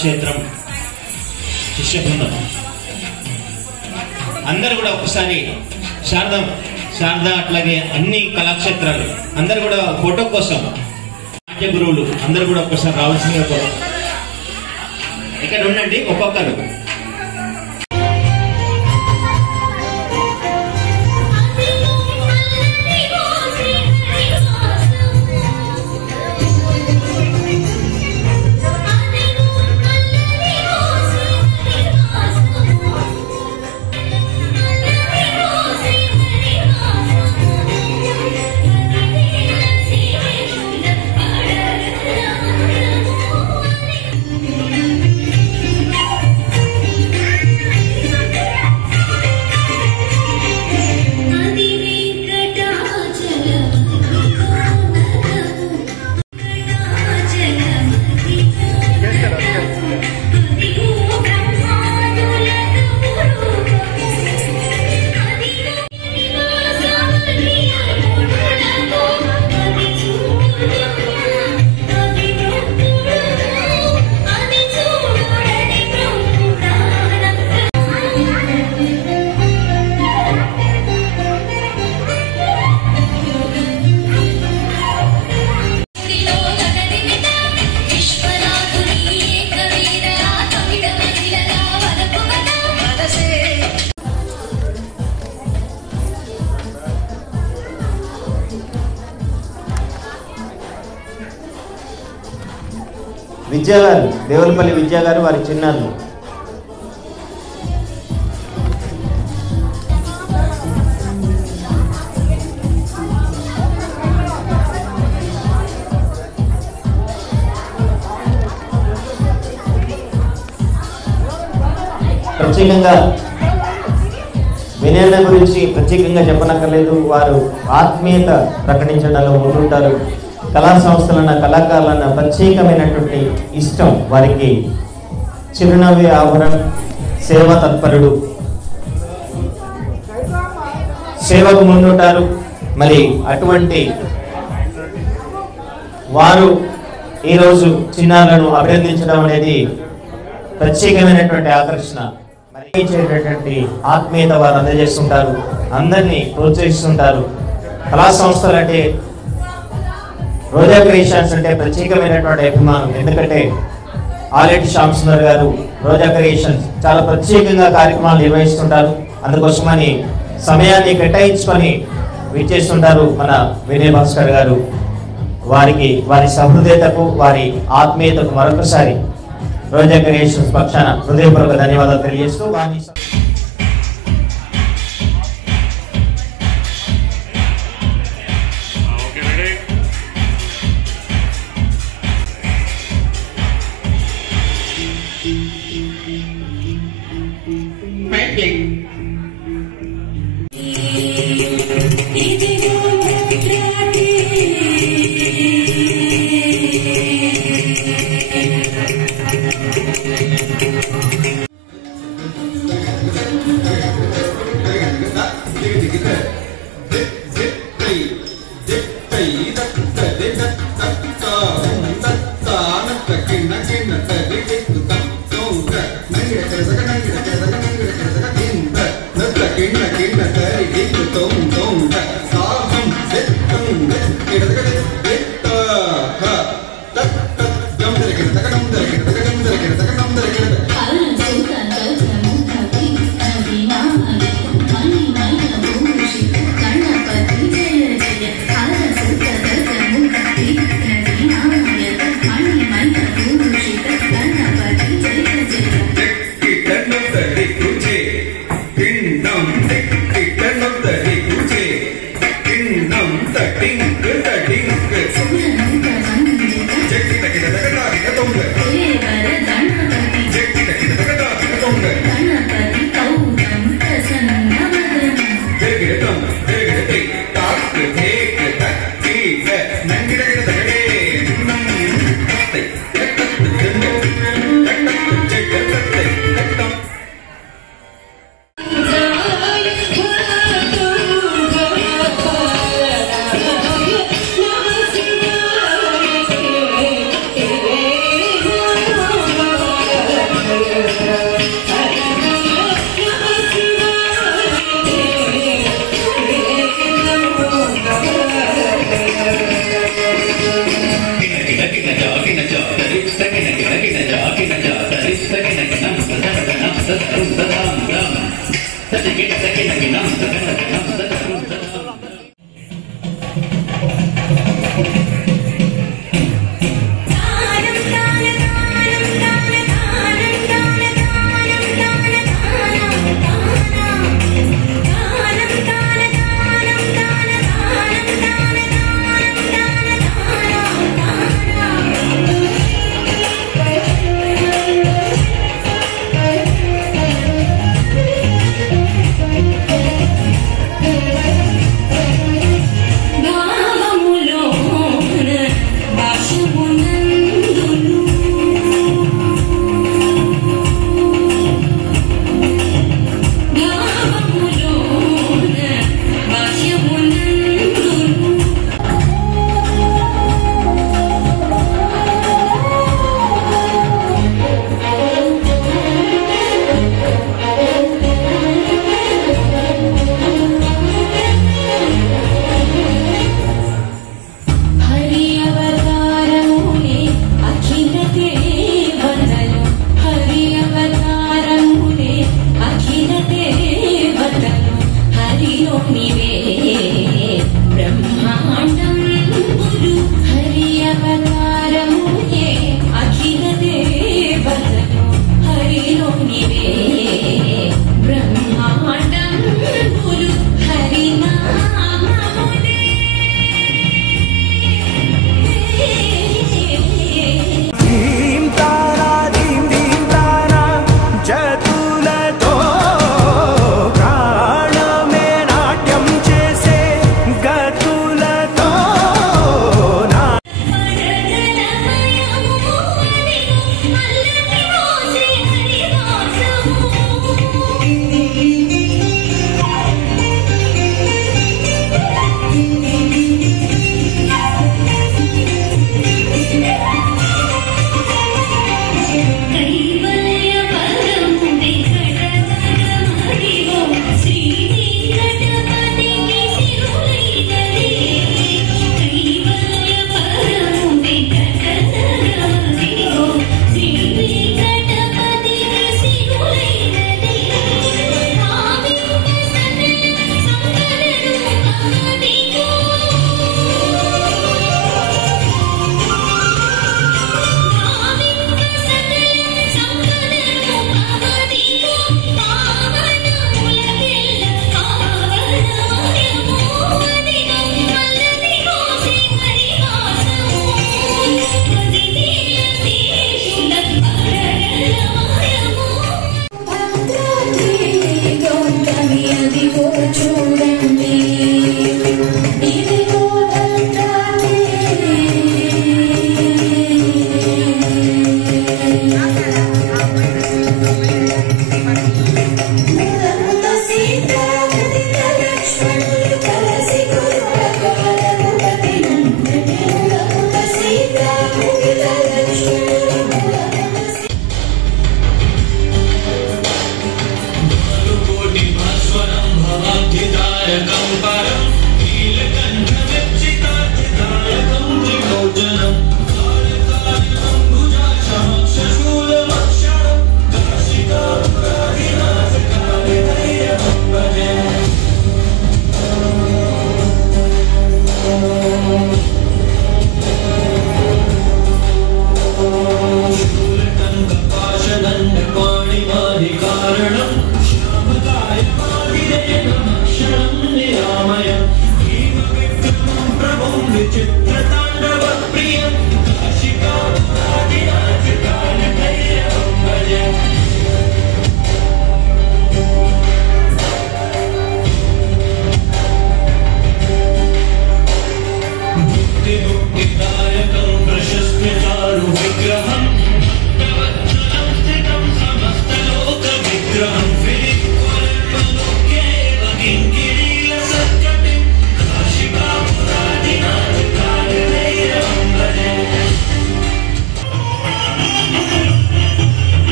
కళాక్షేత్రం శిష్య బృందం అందరు కూడా ఒకసారి శారద అట్లాగే అన్ని కళాక్షేత్రాలు అందరు కూడా ఫోటో కోసం నాట్య గురువులు అందరు కూడా ఒకసారి రావాల్సిందిగా ఇక్కడ ఉండండి ఒక్కొక్కరు. విద్యా గారు, దేవులపల్లి విద్యా గారు, వారి చిన్నారులు. ప్రత్యేకంగా వినయన గురించి ప్రత్యేకంగా చెప్పనక్కర్లేదు. వారు ఆత్మీయత ప్రకటించడంలో ముందుంటారు. కళా సంస్థలన్న కళాకారులన్న ప్రత్యేకమైనటువంటి ఇష్టం వారికి. చిరునవ్వి ఆభరణం, సేవ తత్పరుడు, సేవకు ముందుంటారు. మరి అటువంటి వారు ఈరోజు చిన్నారులను అభినందించడం అనేది ప్రత్యేకమైనటువంటి ఆకర్షణ. మరి ఆత్మీయత వారు అందజేస్తుంటారు, అందరినీ ప్రోత్సహిస్తుంటారు. కళా సంస్థలు అంటే, రోజా క్రియేషన్స్ అంటే ప్రత్యేకమైనటువంటి అభిమానం. ఎందుకంటే ఆలెటి శ్యామ్ సుందర్ గారు రోజా క్రియేషన్స్ చాలా ప్రత్యేకంగా కార్యక్రమాలు నిర్వహిస్తుంటారు. అందుకోసమని సమయాన్ని కేటాయించుకొని విచ్చేస్తుంటారు మన వినయ్ భాస్కర్ గారు. వారికి, వారి సహృదయతకు, వారి ఆత్మీయతకు మరొకసారి రోజా క్రియేషన్స్ పక్షాన హృదయపూర్వక ధన్యవాదాలు తెలియజేస్తూ వారిని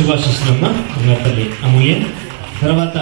శుభాశిస్తులమ్మ తల్లి అమూల్య. తర్వాత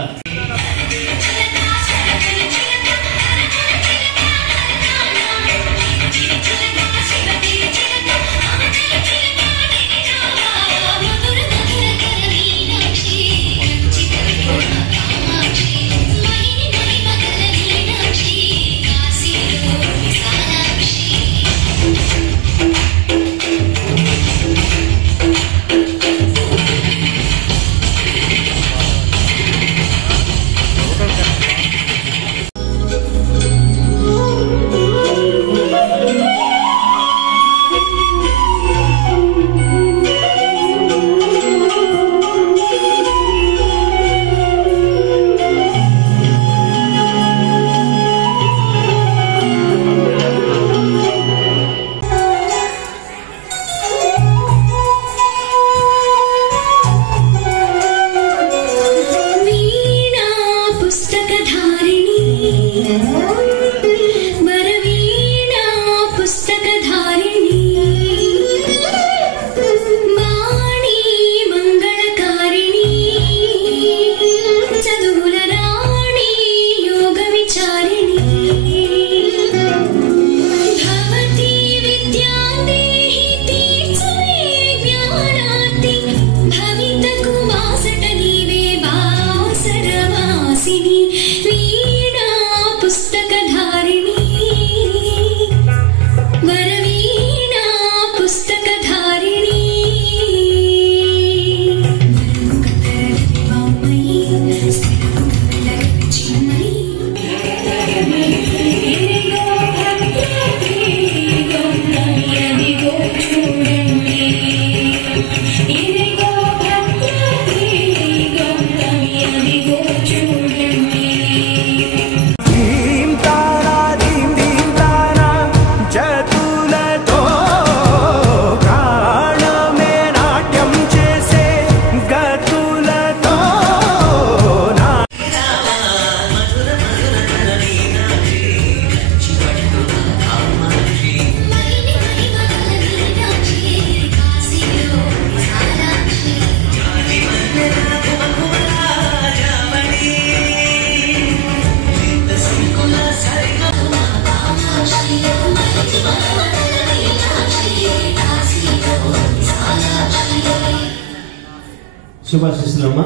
శుభాశిస్తులమ్మ.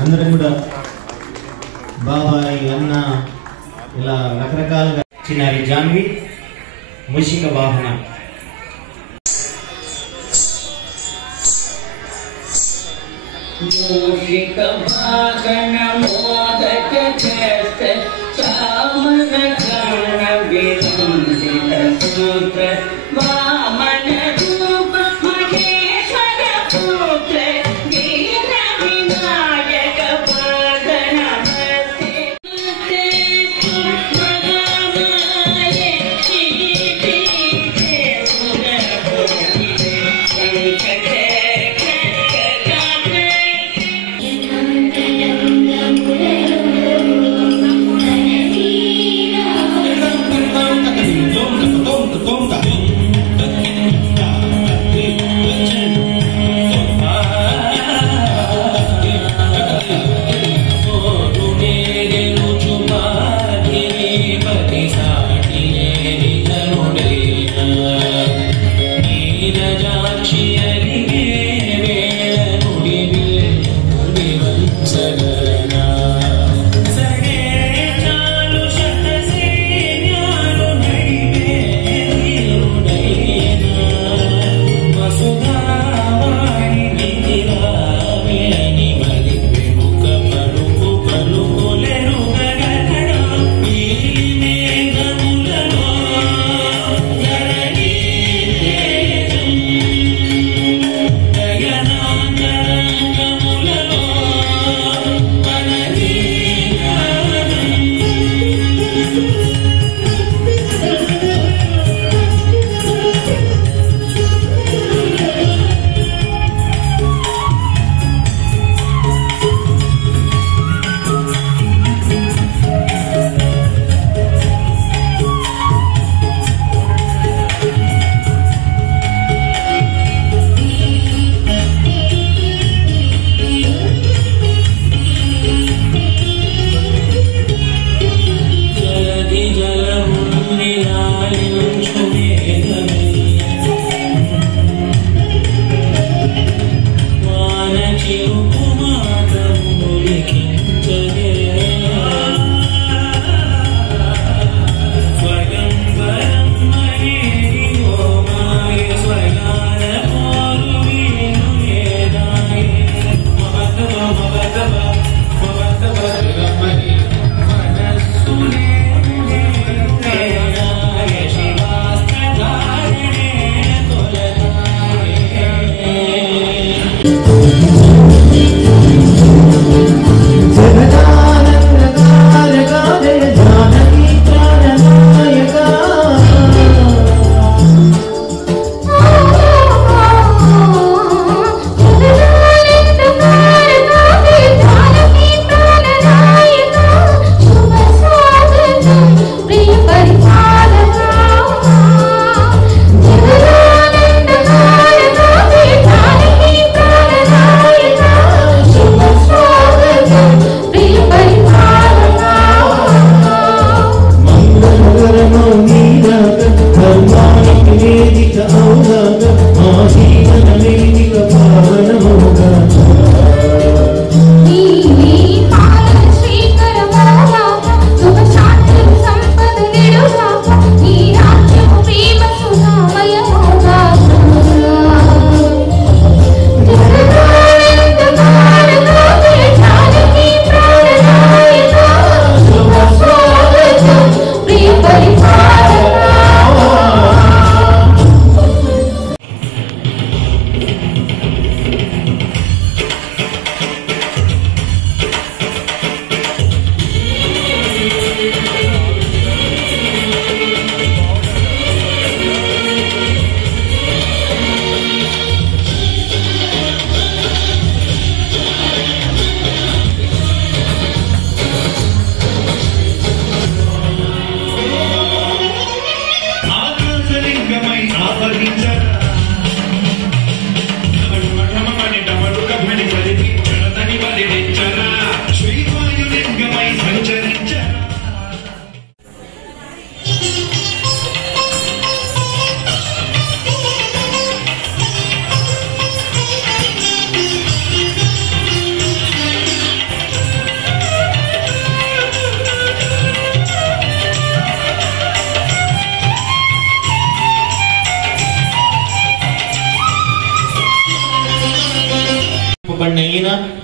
అందరం కూడా బాబాయ్ అన్న ఇలా రకరకాలుగా చిన్నారి జాన్వి మూషిక వాహన మూషిక వాహన మోదక చేత చామన కర్ణ విరంజిత సూత్ర వామన రూప మహేశ్వర పుత్ర వీర వినాయక పద నమస్తే మగామాయ చీటి సుర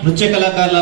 నృత్య కళాకారుల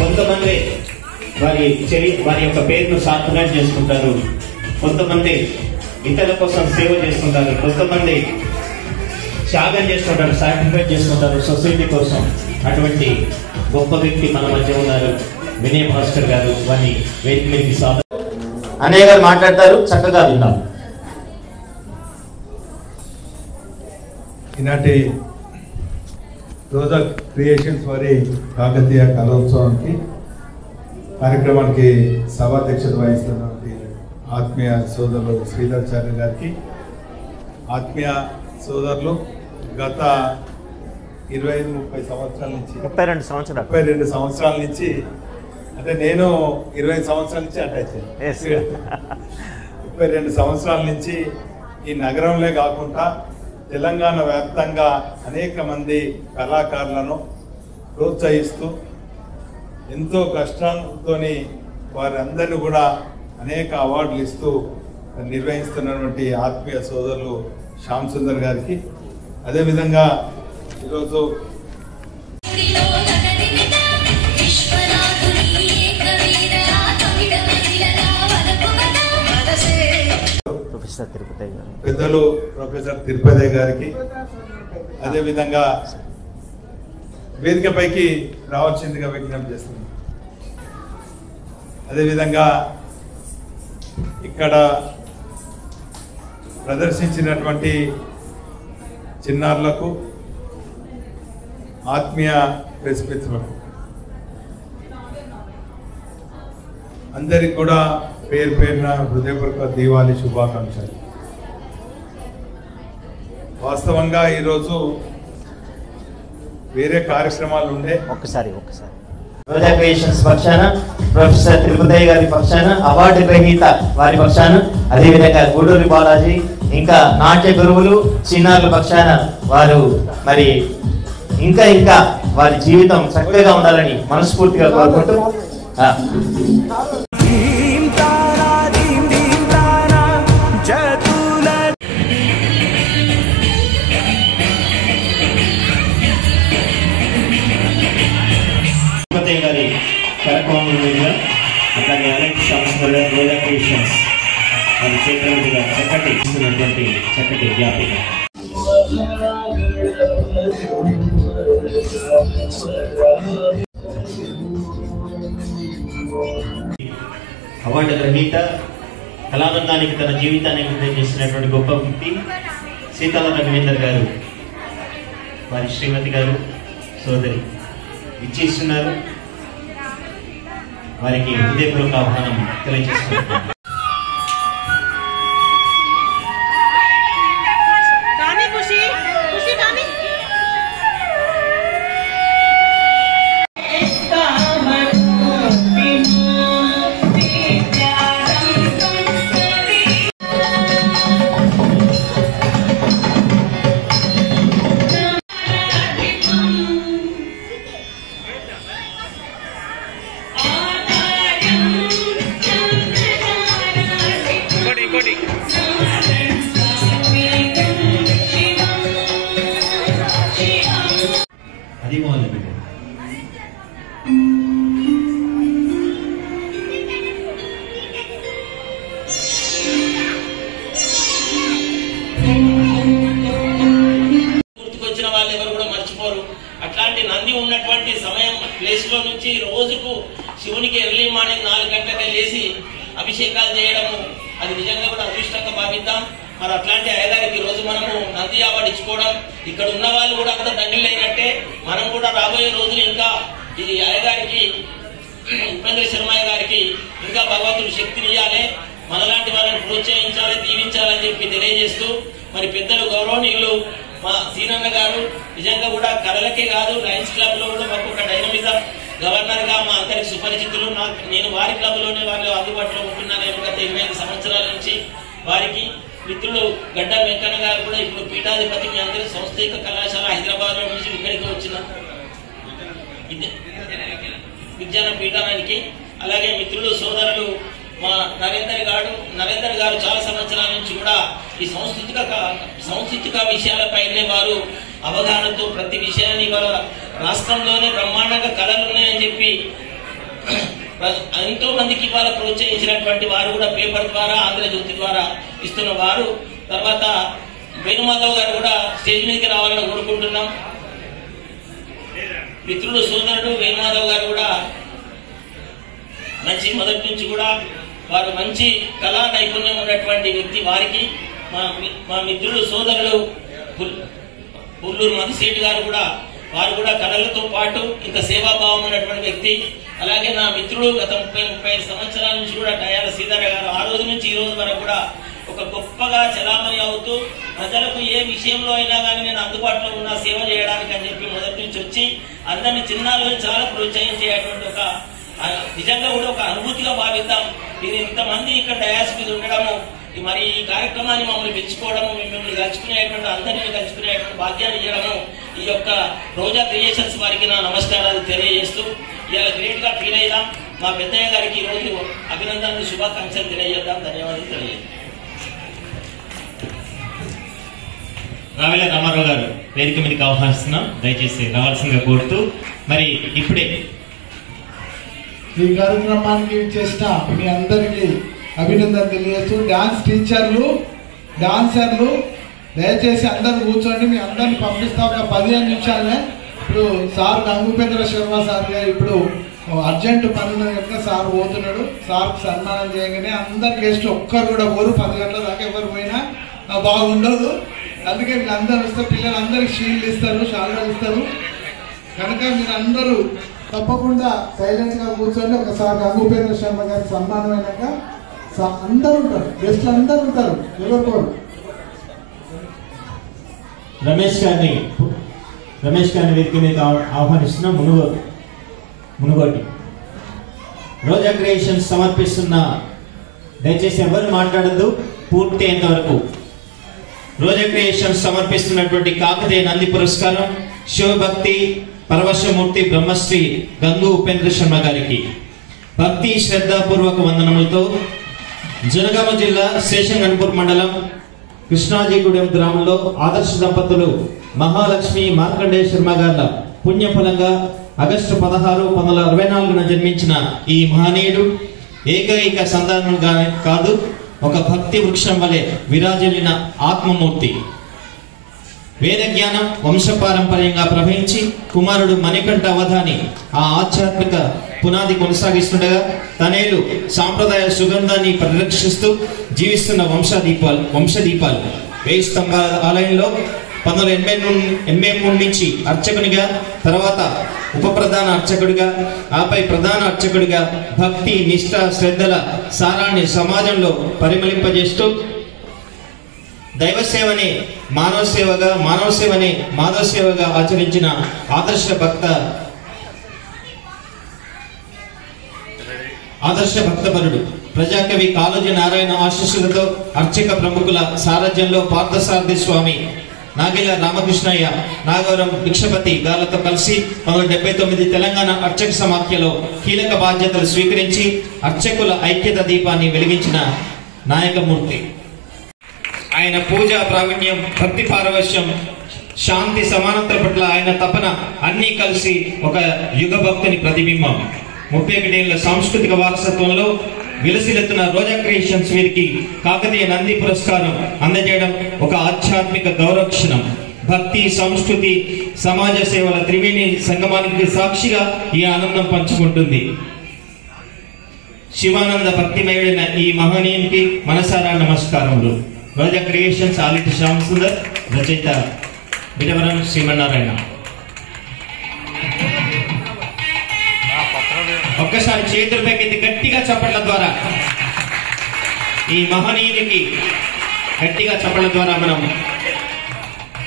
కొంతమంది వారి యొక్క పేరును సాధన చేసుకుంటారు, కొంతమంది ఇతరుల కోసం సేవ చేస్తుంటారు, కొంతమంది త్యాగం చేస్తుంటారు, సాక్రిఫైస్ చేసుకుంటారు సొసైటీ కోసం. అటువంటి గొప్ప వ్యక్తి మన మధ్య ఉన్నారు, వినయ్ భాస్కర్ గారు. వారిని వేదిక మీదకి స్వాగతం. అన్నయ్య గారు మాట్లాడతారు, చక్కగా విన్నాం. ఈనాటి రోజా క్రియేషన్స్ వారి కాకతీయ కళోత్సవానికి కార్యక్రమానికి సభాధ్యక్షత వహిస్తున్నటువంటి ఆత్మీయ సోదరులు శ్రీధర్చార్య గారికి, ఆత్మీయ సోదరులు గత 25-30 సంవత్సరాల నుంచి 32 సంవత్సరాల నుంచి, అంటే నేను 20 సంవత్సరాల నుంచి అటాచ్ అయ్యాను. 32 సంవత్సరాల నుంచి ఈ నగరంలో కాకుండా తెలంగాణ వ్యాప్తంగా అనేక మంది కళాకారులను ప్రోత్సహిస్తూ ఎంతో కష్టంతో వారందరినీ కూడా అనేక అవార్డులు ఇస్తూ నిర్వహిస్తున్నటువంటి ఆత్మీయ సోదరులు శ్యామ్ సుందర్ గారికి, అదేవిధంగా ఈరోజు పెద్దలు ప్రొఫెసర్ తిరుపతి గారికి, అదేవిధంగా వేదికపైకి రావాల్సిందిగా విజ్ఞప్తి చేస్తున్నాం. అదేవిధంగా ఇక్కడ ప్రదర్శించినటువంటి చిన్నారులకు, ఆత్మీయ ప్రెస్ మిత్రులకు అందరికి కూడా పేరు పేరున హృదయపూర్వక దీపావళి శుభాకాంక్షలు. వాస్తవంగా ఈరోజు వేరే కార్యక్రమాలు ఉండే ఒక్కసారి రోజా క్రియేషన్స్ పక్షాన ప్రొఫెసర్ తిరుపతయ్య గారి పక్షాన అవార్డు గ్రహీత వారి పక్షాన అదేవిధంగా గూడూరి బాలాజీ ఇంకా నాట్య గురువులు చిన్నారుల పక్షాన వారు మరి ఇంకా వారి జీవితం చక్కగా ఉండాలని మనస్ఫూర్తిగా కోరుకుంటూ గారి కార్యక్రమం మీదుగా అట్లాగే అలాంటి సంస్థల రోజా క్రియేషన్స్ వారి చేతుల మీదుగా చక్కటి జ్ఞాపిక అవార్డు గ్రహీత కళానందానికి తన జీవితాన్ని అంకితం చేసినటువంటి గొప్ప వ్యక్తి సీతాల రఘువేందర్ గారు వారి శ్రీమతి గారు సోదరి ఇచ్చేస్తున్నారు. వారికి హృదయపూర్వక ఆహ్వానం తెలియజేస్తున్నారు. అది మొదలు పెట్టారు. గుర్తుకొచ్చిన వాళ్ళు ఎవరు కూడా మర్చిపోరు. అట్లాంటి నంది ఉన్నటువంటి సమయం ప్లేస్ లో నుంచి రోజుకు శివునికి ఎర్లీ మార్నింగ్ 4 గంటలకే లేచి అభిషేకాలు చేయడము అది నిజంగా కూడా అదృష్టంగా భావిద్దాం. మరి అట్లాంటి అయ్యగారికి రోజు మనము నంది అవార్డు ఇచ్చుకోవడం, ఇక్కడ ఉన్న వాళ్ళు కూడా అంత దండిలైనట్టే మనం కూడా రాబోయే రోజులు ఇంకా ఈ అయ్యగారికి ఉపేంద్ర శర్మ గారికి ఇంకా భగవంతుడు శక్తిని ఇవ్వాలి, మనలాంటి వాళ్ళని ప్రోత్సహించాలి, దీవించాలని చెప్పి తెలియజేస్తూ మరి పెద్దలు గౌరవనీయులు మా సీనన్న గారు నిజంగా కూడా కళలకే కాదు లయన్స్ క్లబ్ లో కూడా మాకు ఒక డైనమిజం గవర్నర్ గా మా అందరికి సుపరిచితులు. నేను వారి క్లబ్ లోనే వాళ్ళు అందుబాటులో ఉంటున్నాను గత 25 సంవత్సరాల నుంచి. వారికి మిత్రులు గడ్డ వెంకన్న గారు కూడా ఇప్పుడు పీఠాధిపతి మీ అందరి సంస్థానిక కళాశాల హైదరాబాద్ లో నుంచి ఇక్కడికి వచ్చిన విజ్ఞాన పీఠానికి. అలాగే మిత్రులు సోదరులు మా నరేందర్ గారు చాలా సంవత్సరాల నుంచి కూడా ఈ సాంస్కృతిక విషయాలపైనే వారు అవగాహనతో ప్రతి విషయాన్ని వాళ్ళ రాష్ట్రంలోనే బ్రహ్మాండంగా కళలు ఉన్నాయని చెప్పి ఎంతో మందికి ఇవాళ ప్రోత్సహించినటువంటి వారు కూడా పేపర్ ద్వారా ఆంధ్రజ్యోతి ద్వారా ఇస్తున్న వారు. తర్వాత వేణుమాధవ్ గారు కూడా స్టేజ్ మీదకి రావాలని కోరుకుంటున్నాం. మిత్రుడు సోదరుడు వేణుమాధవ్ గారు కూడా మంచి మొదటి నుంచి కూడా వారు మంచి కళా నైపుణ్యం ఉన్నటువంటి వ్యక్తి. వారికి మా మిత్రుడు సోదరుడు పుల్లూరు మధుశెట్టి గారు కూడా వారు కూడా కళలతో పాటు ఇంత సేవాభావం ఉన్నటువంటి వ్యక్తి. అలాగే నా మిత్రుడు గత 30-35 సంవత్సరాల నుంచి కూడా టయాల సీతారామ గారు ఆ రోజు నుంచి ఈ రోజు వరకు కూడా ఒక గొప్పగా చలామణి అవుతూ ప్రజలకు ఏ విషయంలో అయినా కానీ నేను అందుబాటులో ఉన్న సేవ చేయడానికి అని చెప్పి మొదటి నుంచి వచ్చి అందరినీ చిన్నారులను చాలా ప్రోత్సహించేటువంటి ఒక నిజంగా కూడా ఒక అనుభూతిగా భావిద్దాం. ఇది ఇంతమంది ఇక్కడ డయాస్ మీద ఉండడము, మరి ఈ కార్యక్రమాన్ని మమ్మల్ని పెంచుకోవడము, మిమ్మల్ని కలుసుకునేటువంటి అందరినీ కలుసుకునేటువంటి భాగ్యాన్ని ఇవ్వడము ఈ యొక్క రోజా క్రియేషన్స్ వారికి నా నమస్కారాలు తెలియజేస్తూ ఇవాళ గ్రేట్ గా ఫీల్ అయ్యాం. మా పెద్దయ్య గారికి ఈ రోజు అభినందనలు శుభాకాంక్షలు తెలియజేద్దాం. ధన్యవాదాలు తెలియజేద్దాం. రావిల రామారావు గారు వేదిక మీదకి ఆహ్వానిస్తున్నాం, దయచేసి రావాల్సిందిగా కోరుతూ మరి ఇప్పుడే ఈ కార్యక్రమానికి చేసిన మీ అందరికీ అభినందన తెలియజేస్తూ డాన్స్ టీచర్లు డాన్సర్లు దయచేసి అందరూ కూర్చోండి. మీ అందరిని పంపిస్తా ఒక 15 నిమిషాలనే. ఇప్పుడు సార్ గంగుపేంద్ర శర్మ సార్ గారు ఇప్పుడు అర్జెంట్ పనులు కనుక సార్ పోతున్నాడు. సార్ సన్మానం చేయగానే అందరు గెస్ట్లు ఒక్కరు కూడా పోరు. 10 గంటల దాకా ఎవరు పోయినా బాగుండదు. అందుకే మీరు అందరూ వస్తే పిల్లలందరికీ షీల్డ్ ఇస్తారు, షాల్వాలు ఇస్తారు. కనుక మీరు అందరూ తప్పకుండా సైలెంట్ గా కూర్చొని ఒకసారి గంగుపేంద్ర శర్మ గారికి సన్మానం అయినాక అందరూ ఉంటారు, గెస్ట్లు అందరూ ఉంటారు, ఎవరు రమేష్ గారిని వేదిక మీద ఆహ్వానిస్తున్న మునుగోటి రోజా క్రియేషన్స్ సమర్పిస్తున్న, దయచేసి ఎవరు మాట్లాడద్దు పూర్తి అయ్యేంత వరకు. రోజా క్రియేషన్స్ సమర్పిస్తున్నటువంటి కాకతీయ నంది పురస్కారం శివభక్తి పరవశమూర్తి బ్రహ్మశ్రీ గంగు ఉపేంద్ర శర్మ గారికి భక్తి శ్రద్ధాపూర్వక వందనములతో జనగామ జిల్లా శేషంగన్పూర్ మండలం కృష్ణాజీగూడెం గ్రామంలో ఆదర్శ దంపతులు మహాలక్ష్మి మార్కండేయ శర్మ గారి పుణ్యఫలంగా ఆగస్టు 16, 1964 జన్మించిన ఈ మహనీయుడు ఏకైక సంతానంగా కాదు, ఒక భక్తి వృక్షం వలె విరాజిల్లిన ఆత్మమూర్తి. వేద జ్ఞానం వంశపారంపర్యంగా ప్రవహించి కుమారుడు మణికంఠ అవధాని ఆ ఆధ్యాత్మిక పునాది కొనసాగిస్తుండగా తనేలు సాంప్రదాయ సుగంధాన్ని పరిరక్షిస్తూ జీవిస్తున్న వంశదీపాలు 1000 స్తంభాల ఆలయంలో 1983 నుంచి అర్చకునిగా, తర్వాత ఉప ప్రధాన అర్చకుడిగా, ఆపై ప్రధాన అర్చకుడిగా భక్తి నిష్ఠ శ్రద్ధల సారాన్ని సమాజంలో పరిమళింపజేస్తూ దైవ సేవనే మానవ సేవగా, మానవ సేవనే మాధవ సేవగా ఆచరించిన ఆదర్శ భక్తపరుడు. ప్రజాకవి కాళోజీ నారాయణ ఆశీస్సులతో అర్చక ప్రముఖుల సారథ్యంలో పార్థసారథి స్వామి, నాగిల రామకృష్ణయ్య, నాగవరం భిక్షపతి గాలతో కలిసి 1979 తెలంగాణ అర్చక సమాఖ్యలో కీలక బాధ్యతలు స్వీకరించి అర్చకుల ఐక్యత దీపాన్ని వెలిగించిన నాయకమూర్తి. ఆయన పూజా ప్రావీణ్యం, భక్తి పారవశ్యం, శాంతి సమానత్వ పట్ల ఆయన తపన అన్నీ కలిసి ఒక యుగ భక్తుని ప్రతిబింబం. 31 ఏళ్ల సాంస్కృతిక వారసత్వంలో విలసిల్లుతున్న రోజా క్రియేషన్స్ వీరికి కాకతీయ నంది పురస్కారం అందజేయడం ఒక ఆధ్యాత్మిక గౌరవక్షణం. భక్తి, సంస్కృతి, సమాజ సేవల త్రివేణి సంగమానికి సాక్షిగా ఈ ఆనందం పంచుకుంటుంది. శివానంద భక్తిమయుడైన ఈ మహనీయునికి మనసారా నమస్కారములు. రోజా క్రియేషన్స్ ఆలిటి శ్యామ్ సుందర్, రచయిత బిడవరం శ్రీమన్నారాయణ. ఒక్కసారి చేతుల పైకి గట్టిగా చప్పట్ల ద్వారా ఈ మహనీయునికి గట్టిగా చప్పట్ల ద్వారా మనం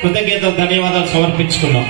కృతజ్ఞతలు, ధన్యవాదాలు సమర్పించుకున్నాం.